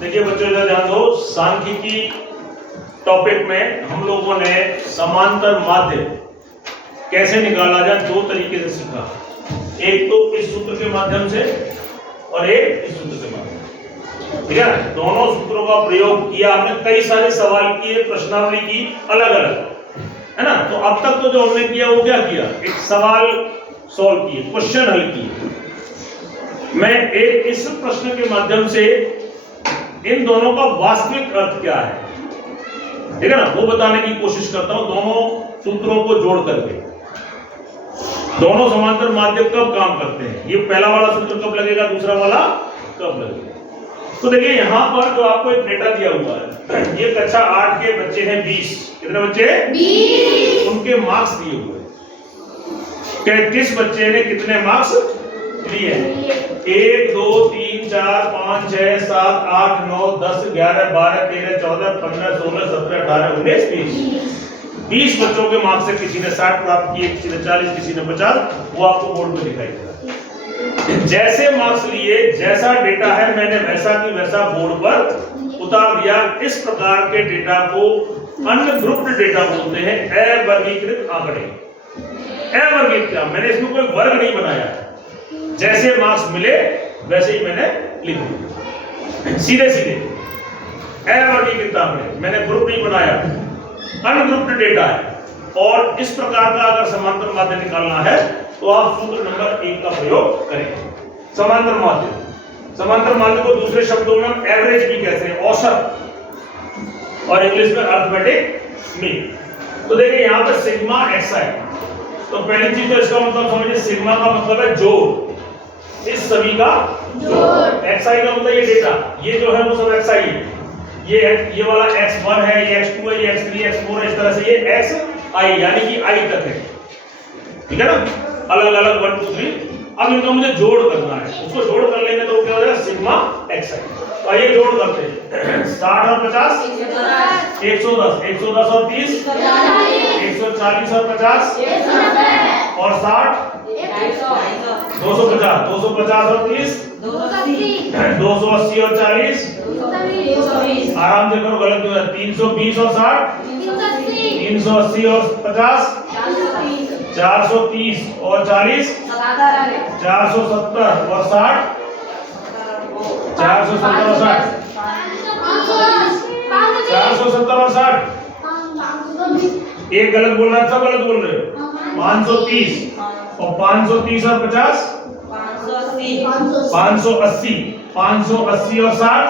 देखिए बच्चों इधर ध्यान दो, सांख्यिकी टॉपिक में हम लोगों ने समांतर माध्य कैसे निकाला जाए दो तरीके से सीखा। एक तो इस सूत्र के माध्यम से और एक इस सूत्र के माध्यम से, ठीक है। दोनों सूत्रों का प्रयोग किया हमने, कई सारे सवाल किए, प्रश्नावली की अलग अलग, है ना। तो अब तक तो जो हमने किया वो क्या किया, एक सवाल सॉल्व किए, क्वेश्चन हल किए। मैं एक इस प्रश्न के माध्यम से इन दोनों का वास्तविक अर्थ क्या है, ठीक है ना, वो बताने की कोशिश करता हूं, दोनों सूत्रों को जोड़ करके। दोनों समांतर माध्य कब काम करते हैं, ये पहला वाला सूत्र कब लगेगा, दूसरा वाला कब लगेगा। तो देखिए यहां पर जो आपको एक डेटा दिया हुआ है, ये कक्षा 8 के बच्चे हैं 20। कितने बच्चे? 20। उनके मार्क्स दिए हुए हैं। किस बच्चे ने कितने मार्क्स लिए? 1 2 3 4 5 6 7 8 9 10 11 12 13 14 15 16 17 18 19 20। 20 बच्चों के मार्क्स से किसी ने 60 प्राप्त किए, किसी ने 40, किसी ने 50। वो आपको बोर्ड पे दिखाई देगा। जैसे मार्क्स लिए, जैसा डेटा है, मैंने वैसा की वैसा बोर्ड पर उतार दिया। इस प्रकार के डेटा को अनग्रुप्ड डेटा बोलते हैं, अवर्गीकृत आंकड़े। अवर्गीकृत क्या, मैंने इसमें कोई वर्ग नहीं बनाया, जैसे मार्क्स मिले वैसे ही मैंने लिख दिया, सीधे सीधे अवर्गीकृत आंकड़े, मैंने ग्रुप नहीं बनाया, अनग्रुप्ड डेटा है। और इस प्रकार का अगर समांतर माध्य निकालना है तो आप सूत्र नंबर 1 का प्रयोग करें। समांतर माध्य, समांतर माध्य को दूसरे शब्दों में एवरेज भी कहते हैं, औसत, और इंग्लिश में अरिथमेटिक मीन। तो देखिए यहां पर सिग्मा xi, तो पहली चीज तो इसका मतलब समझिए, सिग्मा का मतलब है जोड़, इस सभी का जोड़। xi का मतलब ये डेटा, ये जो है वो सब xi है। ये वाला x1 है, ये x2 है, ये x3 x4 है, इस तरह से ये xi यानी कि i तक है, ठीक है ना, अलग अलग 1 2 3। अब इनको मुझे जोड़ करना है, उसको जोड़ कर लेंगे तो क्या हो जाएगा, सिग्मा xi। तो आइए जोड़ करते हैं। 60 और 50 110, 110 और 30 140 और 50 और 60 250, 250 और 30 280 और 40, आराम से करो, गलत नहीं है, 320 और 60 380 और 50 430 और 40 470 और 60 470 और 60 470 और 60। एक गलत बोल रहा है, सब गलत बोल रहे हो। 530 और 530 और 50 580 580 और 60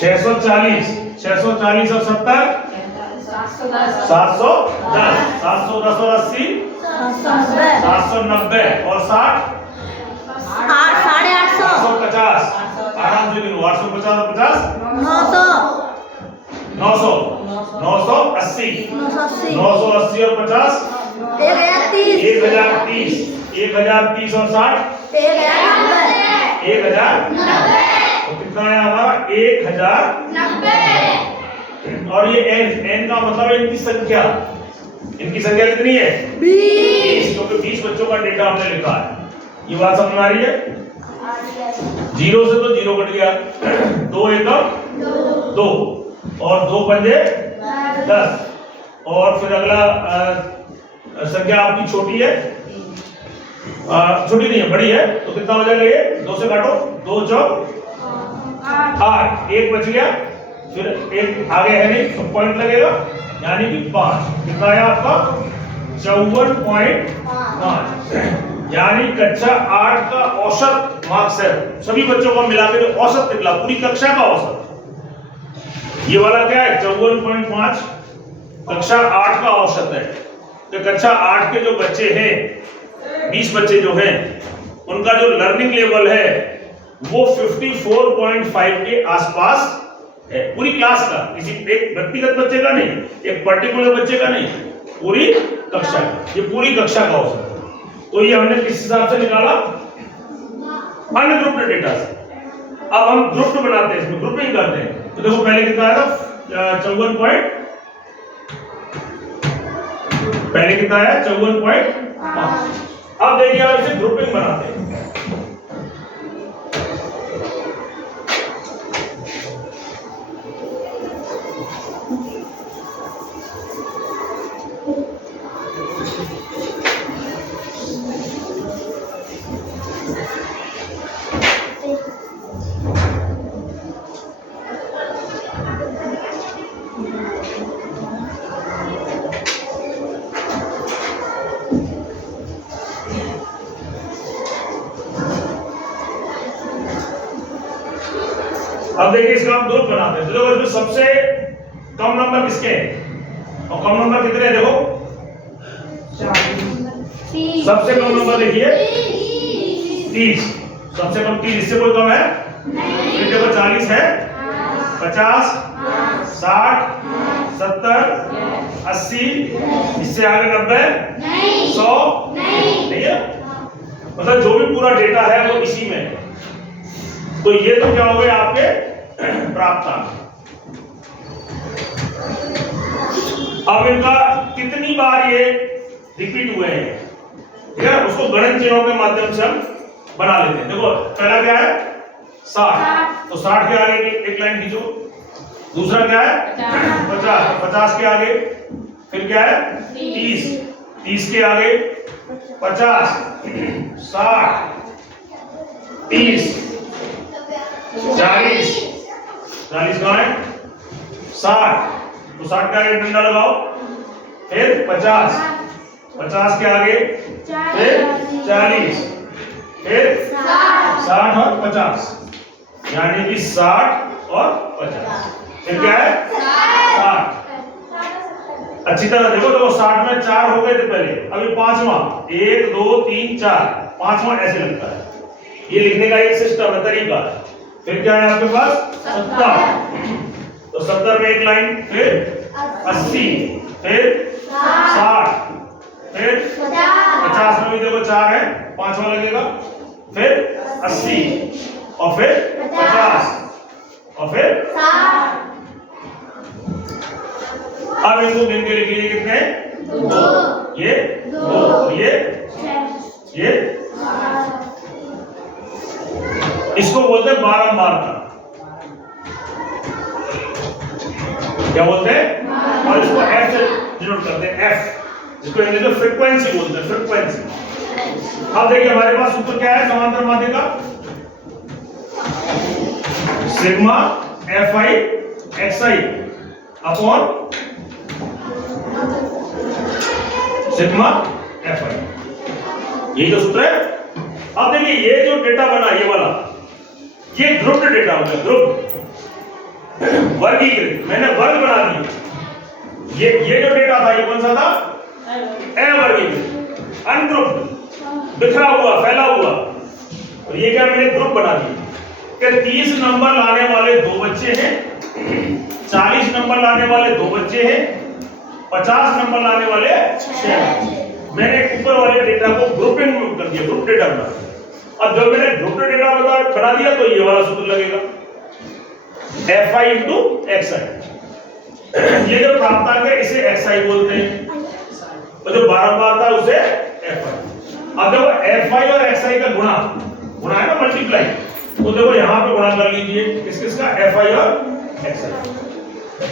640 640 और 70 710 710 और 80 790 और 60 850। आराम से गिनो, 850 और 50 900 980 980 और 50 1030 1030 और 60 1090। तो कितना है हमारा 1090। और ये n का मतलब है इनकी संख्या, इनकी संख्या कितनी है 20, क्योंकि 20 बच्चों का डेटा हमने लिखा है। ये बात समझ आ रही है? 0 से तो 0 कट गया, 2 एकम 2 और 2 पंजे 10, और फिर अगला संख्या आपकी छोटी है, छोटी नहीं है, बड़ी है, तो कितना हो जाएगा ये, 2 से काटो, 2 चौक 8, 1 बच गया, फिर एक आगे है नहीं तो पॉइंट लगेगा, यानी कि 5। कितना है आपका 54.5, यानी कक्षा 8 का औसत मार्क्स है, सभी बच्चों को मिलाकर औसत निकला, पूरी कक्षा का औसत। ये वाला क्या है 54.5, कक्षा 8 का औसत है। तो कक्षा 8 के जो बच्चे हैं, 20 बच्चे जो हैं, उनका जो लर्निंग लेवल है वो 54.5 के आसपास है, पूरी क्लास का, किसी एक व्यक्तिगत बच्चे का नहीं, एक पर्टिकुलर बच्चे का नहीं, पूरी कक्षा, ये पूरी कक्षा का औसत है। तो ये हमने किस हिसाब से निकाला, अनग्रुप्ड डेटा से। अब हम ग्रुप्ड बनाते हैं, इसमें ग्रुपिंग करते हैं। तो देखो पहले कितना आया, 54 पहले कितना आया 54.5। अब देखिए हम इसे ग्रुपिंग बनाते हैं। अब देखिए इसका हम ग्रुप बनाते हैं। देखो इसमें सबसे कम नंबर किसके हैं और कम नंबर कितने हैं? देखो सबसे कम नंबर देखिए 30, सबसे कम 30, इससे कोई कम है नहीं। देखो 40 है, 50, 60, 70, 80, इससे आगे 90, 100 नहीं है। मतलब जो भी पूरा डेटा है वो इसी में है। तो ये तो क्या हो गए आपके प्राप्तांक। अब इनका कितनी बार ये रिपीट हुए हैं, ठीक है, उसको गणन चिन्हों के माध्यम से हम बना लेते हैं। देखो पहला क्या है 60, तो 60 के आगे एक लाइन खींचो। दूसरा क्या है 50, 50 के आगे फिर क्या है 30, 30 के आगे 50, 60, 30, 40, 40 कहाँ है 60, तो 60 के आगे डंडा लगाओ, फिर 50, 50 के आगे फिर 40, फिर 60 और 50, यानी कि 60 और 50, फिर क्या है 60। अच्छी तरह देखो, तो 60 में 4 हो गए थे पहले, अभी पांचवा 1 2 3 4, पांचवा ऐसे लगता है। ये लिखने का एक सिस्टम है, तरीका है। फिर क्या है आपके पास 70, तो 70 में एक लाइन, फिर 80, फिर 60, फिर 50 में भी देखो 4 है, पांचवा लगेगा, फिर 80 और फिर 50 और फिर 60। अब इनको गिन के लिखिए कितने 2, ये 2, ये इसको बोलते हैं बारंबारता। क्या बोलते हैं? और इसको एफ से डिनोट करते हैं, एफ, जिसको इंग्लिश में फ्रीक्वेंसी बोलते हैं, फ्रीक्वेंसी। अब देखिए हमारे पास सूत्र क्या है समांतर माध्य का, sigma F I x I upon sigma F I, यही तो सूत्र है। अब देखिए ये जो डेटा बना ये वाला, ये ग्रुप डेटा हो गया, ग्रुप वर्गीकृत, मैंने वर्ग बना दिए। ये जो डेटा था ये कौन सा था? अवर्गीकृत, अनग्रुप्ड, बिखरा हुआ, फैला हुआ। और ये क्या मैंने ग्रुप बना दिया कि 30 नंबर लाने वाले 2 बच्चे हैं, 40 नंबर लाने वाले 2 बच्चे हैं, 50 नंबर लाने वाले 6। मैंने ऊपर वाले डेटा को ग्रुपिंग कर दिया, ग्रुप डेटा बना दिया। अब जब मैंने ग्रुप डेटा बना दिया तो ये वाला सूत्र लगेगा एफ आई इंटू एक्स आई। ये जो प्राप्तांक है इसे एक्स आई बोलते हैं, और जो बारंबारता है उसे एफ आई। अब देखो एफ आई और एक्स आई का गुणा है ना, मल्टीप्लाई, तो देखो यहाँ पे गुणा कर लीजिए किसका, एफ आई और एक्स आई।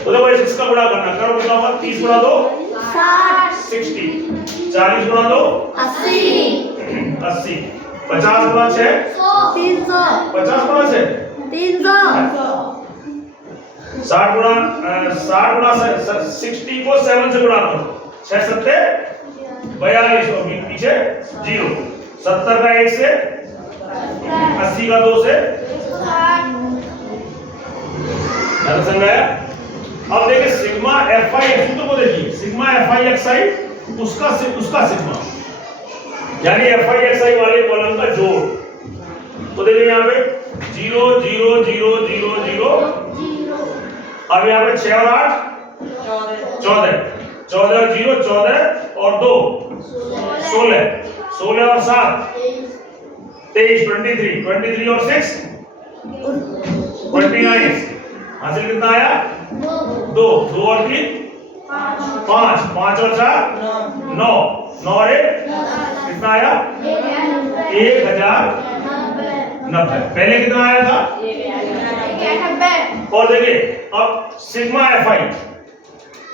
तो देखो इसका गुणा करना, करो कितना होगा 30 गुणा 2 60, 40 गुणा 2 80, 50 गुणा 6 300, 50 गुणा 6 300, 60 गुणा 60 को 7 से गुणा करो, 6 सत्ते 42 और पीछे 0, 70 का 1 से 80 का 2 से समझाया। अब देखिए सिग्मा एफ आई सूत्र को देखिए, सिग्मा एफ आई एक्स आई उसका सिग्मा, यानी एफ आई एक्स आई वाले कॉलम का जोड़। तो देखिए यहाँ पे 0 0 0 0 0, अब यहाँ पे 6 और 8 14, 14 और 0 14 और 2 16, 16 और 7 23, 23 और 6 29। हासिल कितना आया 2 और 3 5, 5 और 4 9, 9 और 1 कितना आया 1090। पहले कितना आया था 1090। और देखिए अब सिग्मा एफ आई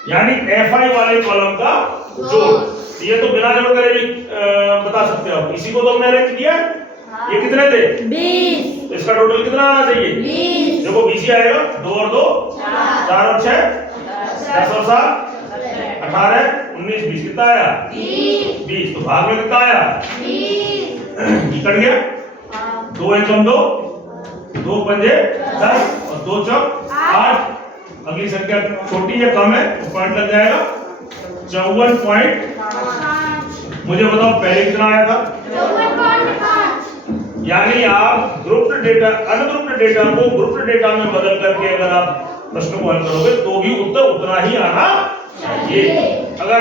यानी एफ आई वाले कॉलम का जोड़, ये तो बिना जोड़ करे भी बता सकते हो। इसी को तो हमने अरेंज किया, ये कितने थे 20, तो इसका टोटल कितना आना चाहिए 20। देखो 20 ही आएगा, 2 और 2 4 और 6 10 और 7 18 19 20 कितना आया 20। तो भाग में कितना आया 20, कट गया 2 एकम 2, 2 पंजे 10 और 2 चौक 8, अगली संख्या छोटी है कम है तो पॉइंट लग जाएगा 54 पॉइंट। मुझे बताओ पहले कितना आया था? 54.5। यानी आप ग्रुप्ड डेटा अनग्रुप्ड डेटा को ग्रुप्ड डेटा में बदल करके अगर आप प्रश्न को हल करोगे तो भी उत्तर उतना ही आना चाहिए। अगर